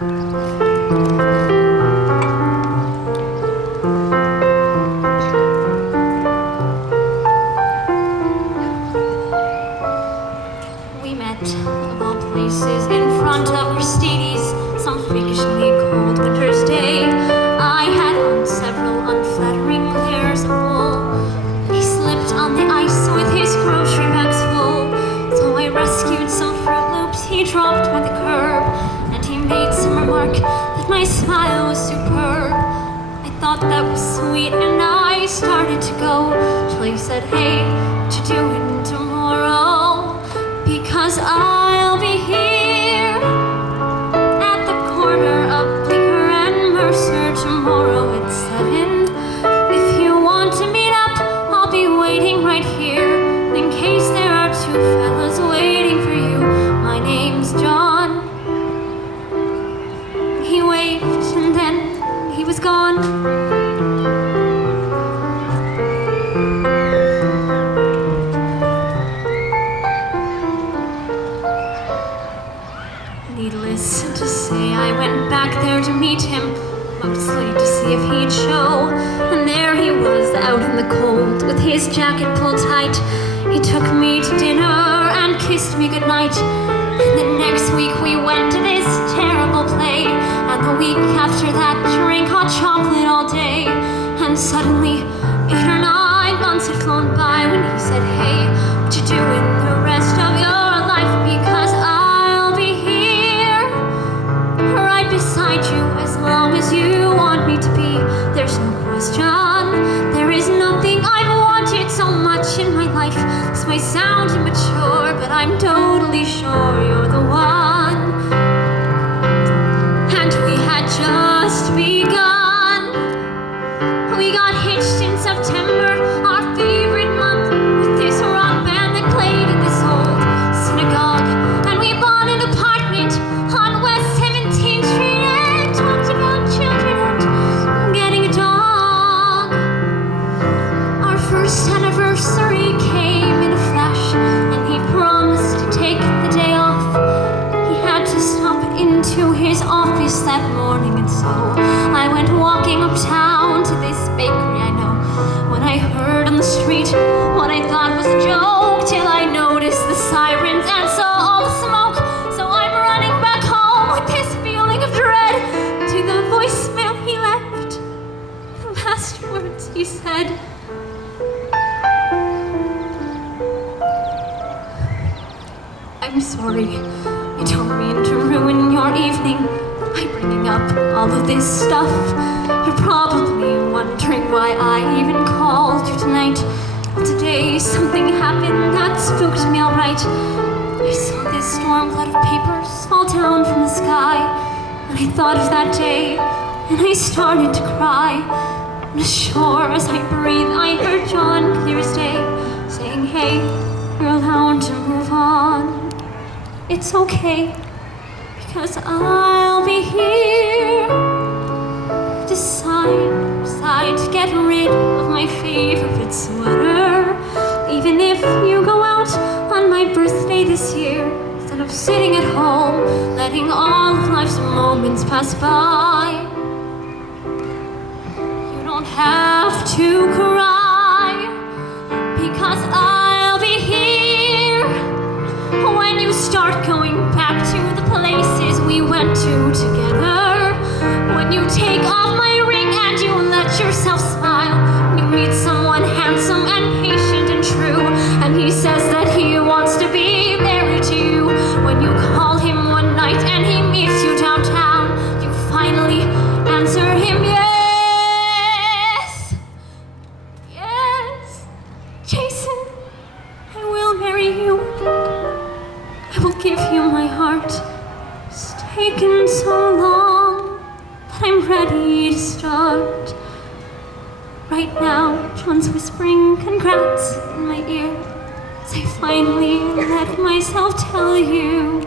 We met, of all places, in front of Christie's, some freakishly cold winter's day. I had on several unflattering layers of wool. He slipped on the ice with his grocery bags full. So I rescued some Fruit Loops he dropped by the curb, and he made some remark that my smile was superb. I thought that was sweet, and I started to go, till he said, "Hey, what you doing tomorrow? Because I'll be here at the corner of Bleecker and Mercer tomorrow at 7. If you want to meet up, I'll be waiting right here. In case there are two fellas waiting for you, my name's John." He waved and then he was gone. Needless to say, I went back there to meet him, mostly to see if he'd show. And there he was, out in the cold, with his jacket pulled tight. He took me to dinner and kissed me goodnight. And the next week we went to this terrible play. And the week after that, drank hot chocolate all day. And suddenly, 8 or 9 months had flown by when he said, "Hey, what you doing the rest of your life? Because I'll be here right beside you as long as you want me to be. There's no question, there is nothing I've wanted so much in my life." This may sound immature, but I'm totally sure you're the one. And we had just begun. We got hitched in September, our favorite month, with this rock band that played at this old synagogue. And we bought an apartment on West 17th Street and talked about children and getting a dog. Our first anniversary came in a flash, and he promised to take the day off. He had to stop into his office that morning, and so I went walking uptown to this bakery I know. When I heard on the street what I thought was a joke, till I noticed the sirens and saw all the smoke. So I'm running back home with this feeling of dread, to the voicemail he left. The last words he said, "I'm sorry, I don't mean to ruin your evening by bringing up all of this stuff. You're probably wondering why I even called you tonight. Well, today something happened that spooked me all right. I saw this storm cloud of papers fall down from the sky, and I thought of that day, and I started to cry. And as sure as I breathe, I heard John clear as day, saying, 'Hey, you're allowed to move on. It's okay, because I'll be here. Decide to get rid of my favorite sweater. Even if you go out on my birthday this year, instead of sitting at home, letting all of life's moments pass by. You don't have to cry, because I'll be here when you start going back to the places we went to together. When you take off my ring and you let yourself smile. When you meet someone handsome and patient and true, and he says that he wants to be married to you. When you call him one night and he meets you downtown, you finally answer him, "Yes, yes, Jason, I will marry you. I will give you my heart. It's taken so long, but I'm ready to start." Right now, John's whispering congrats in my ear, as I finally let myself tell you